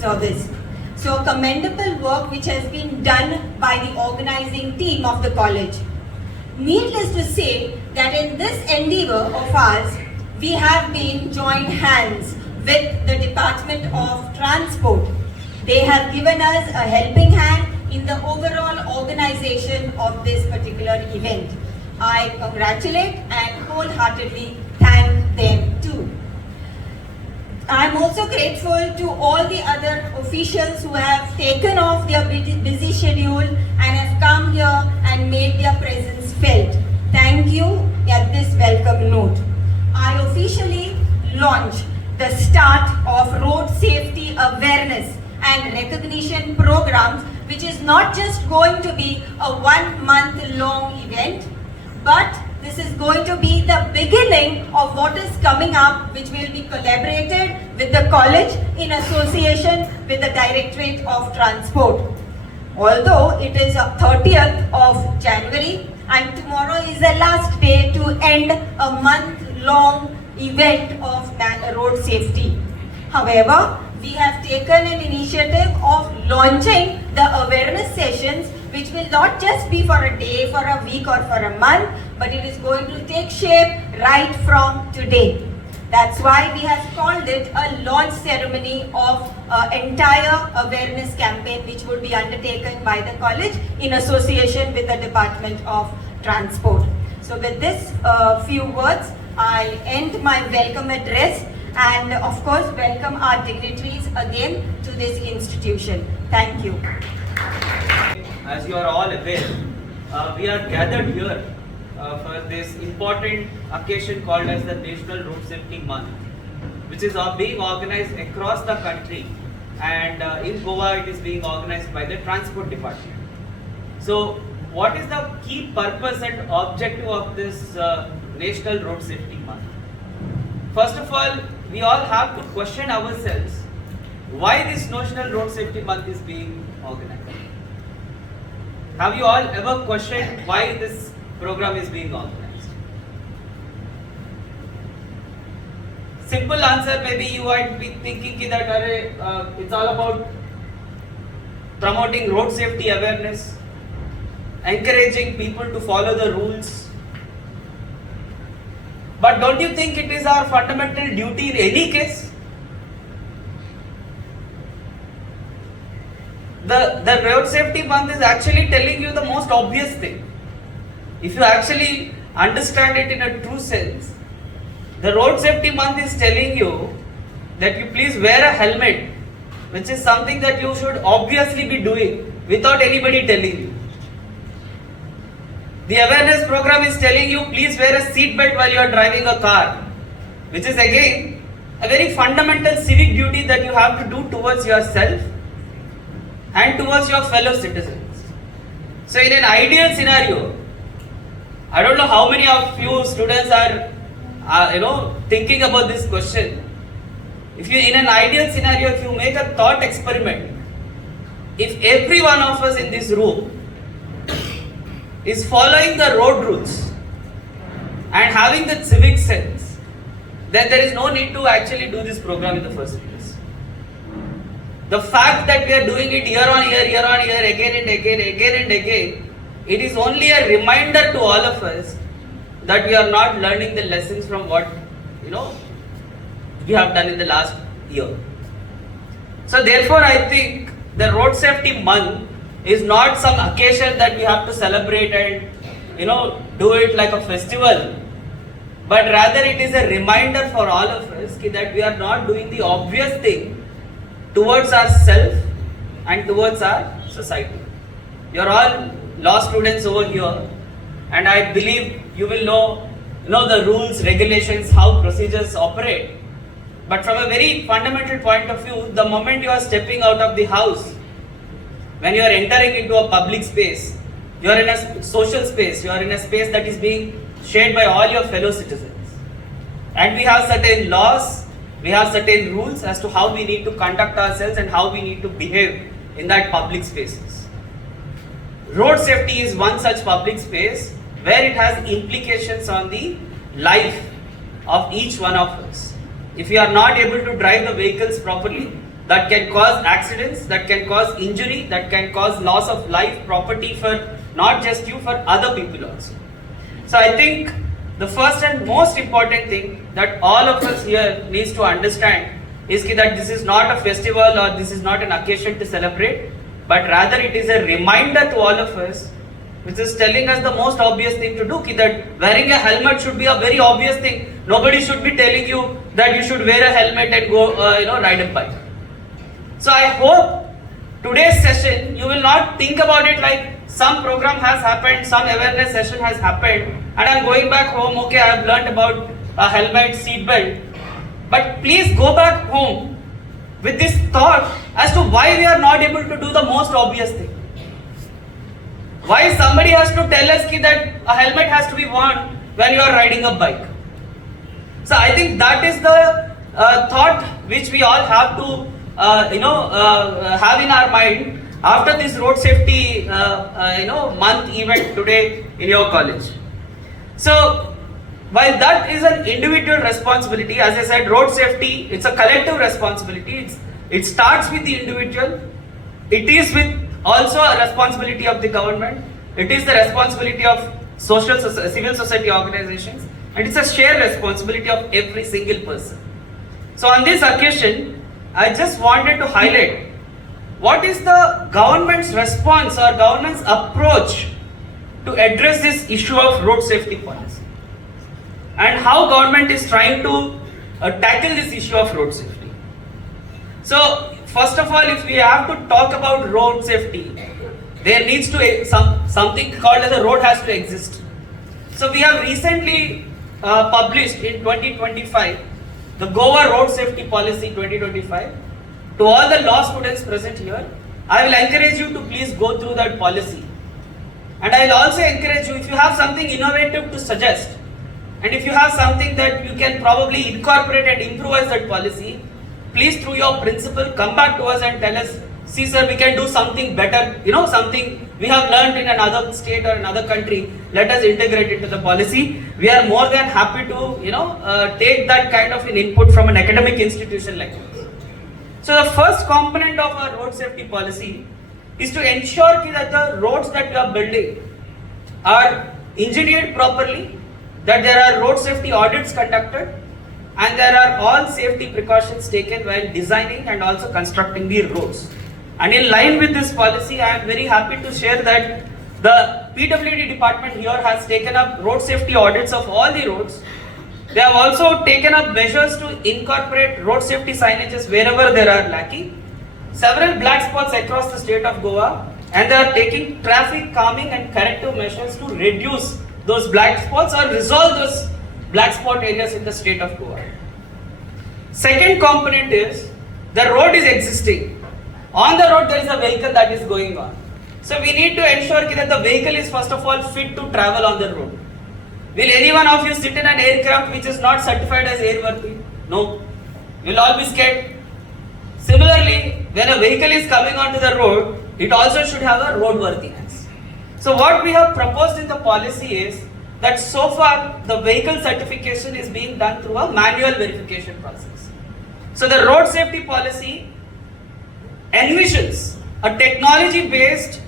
service. So commendable work which has been done by the organizing team of the college. Needless to say that in this endeavor of ours, we have been joined hands with the Department of Transport. They have given us a helping hand in the overall organization of this particular event. I congratulate and wholeheartedly thank them too. I am also grateful to all the other officials who have taken off their busy schedule and have come here and made their presence felt. Thank you at this welcome note. I officially launch the start of road safety awareness and recognition programs, which is not just going to be a 1 month long event, but this is going to be the beginning of what is coming up, which will be collaborated with the college in association with the Directorate of Transport. Although it is 30th of January and tomorrow is the last day to end a month-long event of road safety. However, we have taken an initiative of launching the awareness sessions, which will not just be for a day, for a week or for a month, but it is going to take shape right from today. That's why we have called it a launch ceremony of entire awareness campaign, which would be undertaken by the college in association with the Department of Transport. So with this few words, I end my welcome address and of course welcome our dignitaries again to this institution. Thank you. As you are all aware, we are gathered here for this important occasion called as the National Road Safety Month, which is being organized across the country, and in Goa it is being organized by the Transport Department. So what is the key purpose and objective of this National Road Safety Month? First of all, we all have to question ourselves why this National Road Safety Month is being organized. Have you all ever questioned why this program is being organized? Simple answer, maybe you might be thinking that it's all about promoting road safety awareness, encouraging people to follow the rules. But don't you think it is our fundamental duty in any case? The road safety month is actually telling you the most obvious thing. If you actually understand it in a true sense, the road safety month is telling you that you please wear a helmet, which is something that you should obviously be doing without anybody telling you. The awareness program is telling you please wear a seat belt while you are driving a car, which is again a very fundamental civic duty that you have to do towards yourself and towards your fellow citizens. So in an ideal scenario, I don't know how many of you students are thinking about this question. If you, in an ideal scenario, if you make a thought experiment, if every one of us in this room is following the road rules and having that civic sense, then there is no need to actually do this program in the first place. The fact that we are doing it year on year, again and again, it is only a reminder to all of us that we are not learning the lessons from what we have done in the last year. So therefore, I think the road safety month is not some occasion that we have to celebrate and do it like a festival, but rather it is a reminder for all of us that we are not doing the obvious thing towards ourselves and towards our society. You are all law students over here, and I believe you will know the rules, regulations, how procedures operate. But from a very fundamental point of view, the moment you are stepping out of the house, when you are entering into a public space, you are in a social space, you are in a space that is being shared by all your fellow citizens. And we have certain laws, we have certain rules as to how we need to conduct ourselves and how we need to behave in that public spaces. Road safety is one such public space where it has implications on the life of each one of us. If we are not able to drive the vehicles properly, that can cause accidents, that can cause injury, that can cause loss of life, property for not just you, for other people also. So I think the first and most important thing that all of us here needs to understand is that this is not a festival or this is not an occasion to celebrate, but rather it is a reminder to all of us, which is telling us the most obvious thing to do, that wearing a helmet should be a very obvious thing. Nobody should be telling you that you should wear a helmet and go ride a bike. So I hope today's session you will not think about it like some program has happened, some awareness session has happened, and I'm going back home, okay, I have learnt about a helmet, seat belt. But please go back home with this thought as to why we are not able to do the most obvious thing. Why somebody has to tell us that a helmet has to be worn when you are riding a bike. So I think that is the thought which we all have to have in our mind after this road safety month event today in your college. So while that is an individual responsibility, as I said, road safety, it's a collective responsibility. It starts with the individual. It is with also a responsibility of the government. It is the responsibility of civil society organizations, and it's a shared responsibility of every single person. So on this occasion, I just wanted to highlight what is the government's response or government's approach to address this issue of road safety policy, and how government is trying to tackle this issue of road safety. So first of all, if we have to talk about road safety, there needs to something called as a road has to exist. So we have recently published in 2025 the Goa Road Safety Policy 2025. To all the law students present here, I will encourage you to please go through that policy. And I will also encourage you, if you have something innovative to suggest, and if you have something that you can probably incorporate and improvise that policy, please through your principal come back to us and tell us, see sir, we can do something better, something we have learned in another state or another country, let us integrate into the policy. We are more than happy to take that kind of an input from an academic institution like this. So the first component of our road safety policy is to ensure that the roads that we are building are engineered properly, that there are road safety audits conducted, and there are all safety precautions taken while designing and also constructing the roads. And in line with this policy, I am very happy to share that the PWD department here has taken up road safety audits of all the roads. They have also taken up measures to incorporate road safety signages wherever there are lacking. Several black spots across the state of Goa, and they are taking traffic calming and corrective measures to reduce those black spots or resolve those black spot areas in the state of Goa. Second component is the road is existing. On the road there is a vehicle that is going on. So we need to ensure that the vehicle is first of all fit to travel on the road. Will any one of you sit in an aircraft which is not certified as airworthy? No. You will all be scared. Similarly, when a vehicle is coming onto the road, it also should have a roadworthiness. So what we have proposed in the policy is that so far the vehicle certification is being done through a manual verification process. So the road safety policy envisions a technology-based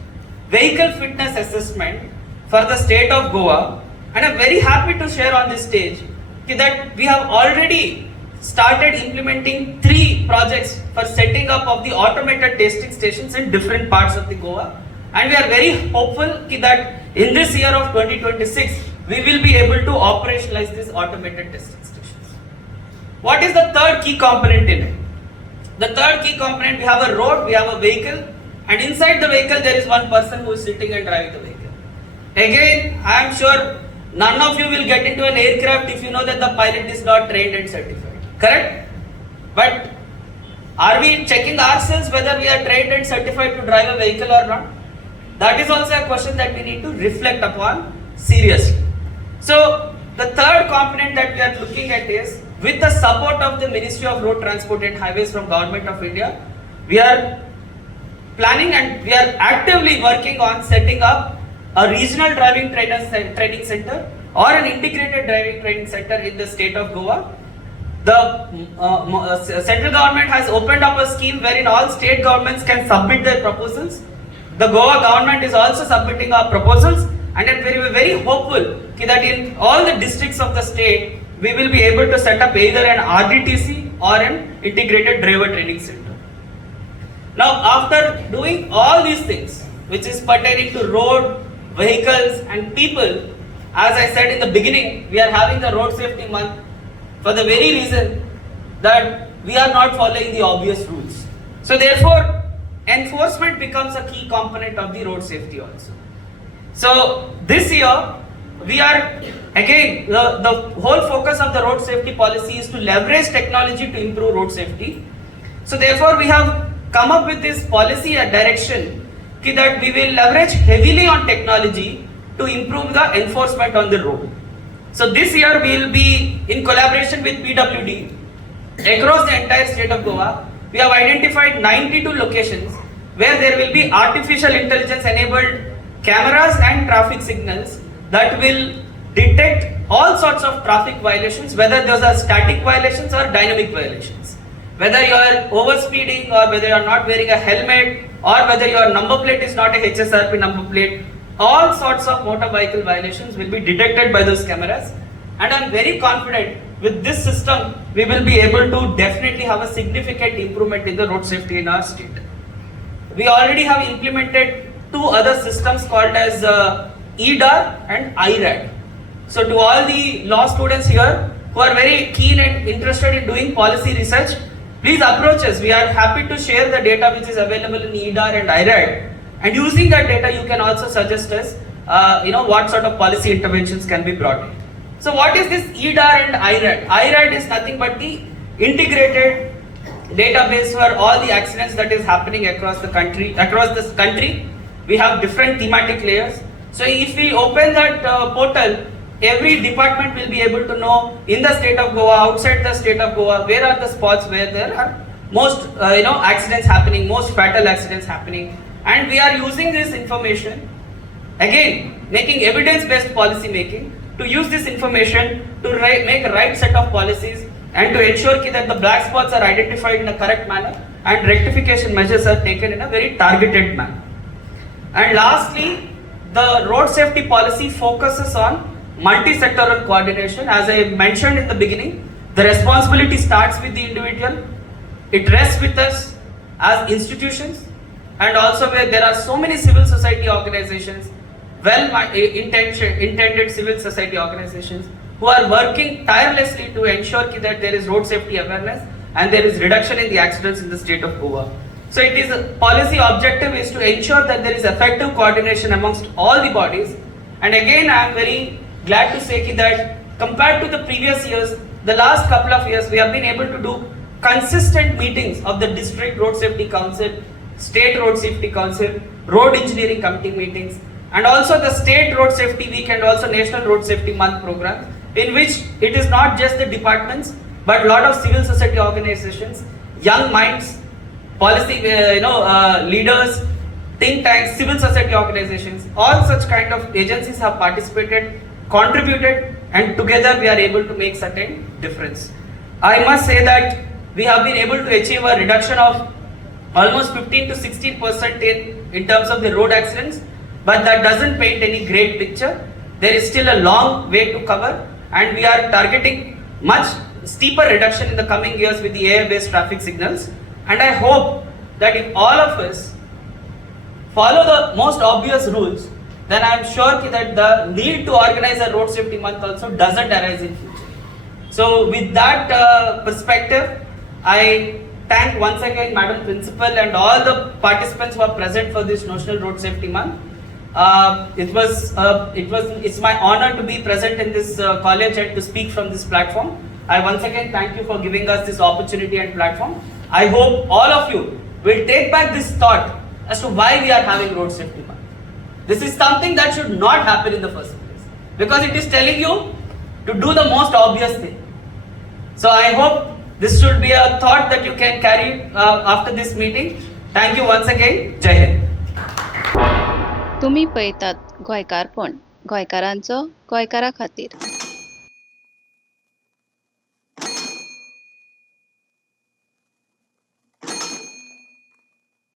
vehicle fitness assessment for the state of Goa, and I'm very happy to share on this stage that we have already started implementing 3 projects for setting up of the automated testing stations in different parts of the Goa, and we are very hopeful that in this year of 2026 we will be able to operationalize these automated testing stations. What is the third key component in it? The third key component, we have a road, we have a vehicle, and inside the vehicle there is one person who is sitting and driving the vehicle. Again, I am sure none of you will get into an aircraft if you know that the pilot is not trained and certified. Correct? But are we checking ourselves whether we are trained and certified to drive a vehicle or not? That is also a question that we need to reflect upon seriously. So the third component that we are looking at is, with the support of the Ministry of Road Transport and Highways from Government of India, we are planning and we are actively working on setting up a regional driving training center or an integrated driving training center in the state of Goa. the central government has opened up a scheme wherein all state governments can submit their proposals. The Goa government is also submitting our proposals, and I'm very hopeful that in all the districts of the state, we will be able to set up either an RDTC or an integrated driver training center. Now, after doing all these things, which is pertaining to road, vehicles and people, as I said in the beginning, we are having the road safety month for the very reason that we are not following the obvious rules. So therefore, enforcement becomes a key component of the road safety also. So this year, we are again, the whole focus of the road safety policy is to leverage technology to improve road safety. So therefore, we have come up with this policy and direction that we will leverage heavily on technology to improve the enforcement on the road. So this year we will be in collaboration with PWD across the entire state of Goa. We have identified 92 locations where there will be artificial intelligence enabled cameras and traffic signals that will detect all sorts of traffic violations, whether those are static violations or dynamic violations. Whether you are overspeeding or whether you are not wearing a helmet or whether your number plate is not a HSRP number plate, all sorts of motor vehicle violations will be detected by those cameras. And I am very confident with this system, we will be able to definitely have a significant improvement in the road safety in our state. We already have implemented two other systems called as EDAR and IRAD. So to all the law students here who are very keen and interested in doing policy research, please approach us. We are happy to share the data which is available in EDAR and IRAD. And using that data, you can also suggest us, what sort of policy interventions can be brought in. So what is this EDAR and IRAD? IRAD is nothing but the integrated database for all the accidents that is happening across the country. Across this country, we have different thematic layers. So if we open that portal, every department will be able to know in the state of Goa, outside the state of Goa, where are the spots where there are most accidents happening, most fatal accidents happening. And we are using this information, again, making evidence-based policy making, to use this information to make a right set of policies and to ensure that the black spots are identified in a correct manner and rectification measures are taken in a very targeted manner. And lastly, the road safety policy focuses on multi-sectoral coordination. As I mentioned in the beginning, the responsibility starts with the individual. It rests with us as institutions, and also where there are so many civil society organizations, intended civil society organizations who are working tirelessly to ensure that there is road safety awareness and there is reduction in the accidents in the state of Goa. So it is a policy objective is to ensure that there is effective coordination amongst all the bodies. And again, I am very glad to say that compared to the previous years, the last couple of years, we have been able to do consistent meetings of the District Road Safety Council, State Road Safety Council, Road Engineering Committee meetings, and also the State Road Safety Week and also National Road Safety Month program, in which it is not just the departments, but a lot of civil society organizations, young minds, policy leaders, think tanks, civil society organizations, all such kind of agencies have participated, contributed, and together we are able to make certain difference. I must say that we have been able to achieve a reduction of almost 15 to 16% in terms of the road accidents, but that doesn't paint any great picture. There is still a long way to cover, and we are targeting much steeper reduction in the coming years with the AI-based traffic signals. And I hope that if all of us follow the most obvious rules, then I am sure that the need to organize a road safety month also doesn't arise in future. So with that perspective, I thank once again Madam Principal and all the participants who are present for this National Road Safety Month. It's my honor to be present in this college and to speak from this platform. I once again thank you for giving us this opportunity and platform. I hope all of you will take back this thought as to why we are having Road Safety Month. This is something that should not happen in the first place, because it is telling you to do the most obvious thing. So I hope this should be a thought that you can carry after this meeting. Thank you once again. Jai Hind. तुम्ही पळयतात गोंयकारपण, गोंयकारांचो गोंयकारा खातीर.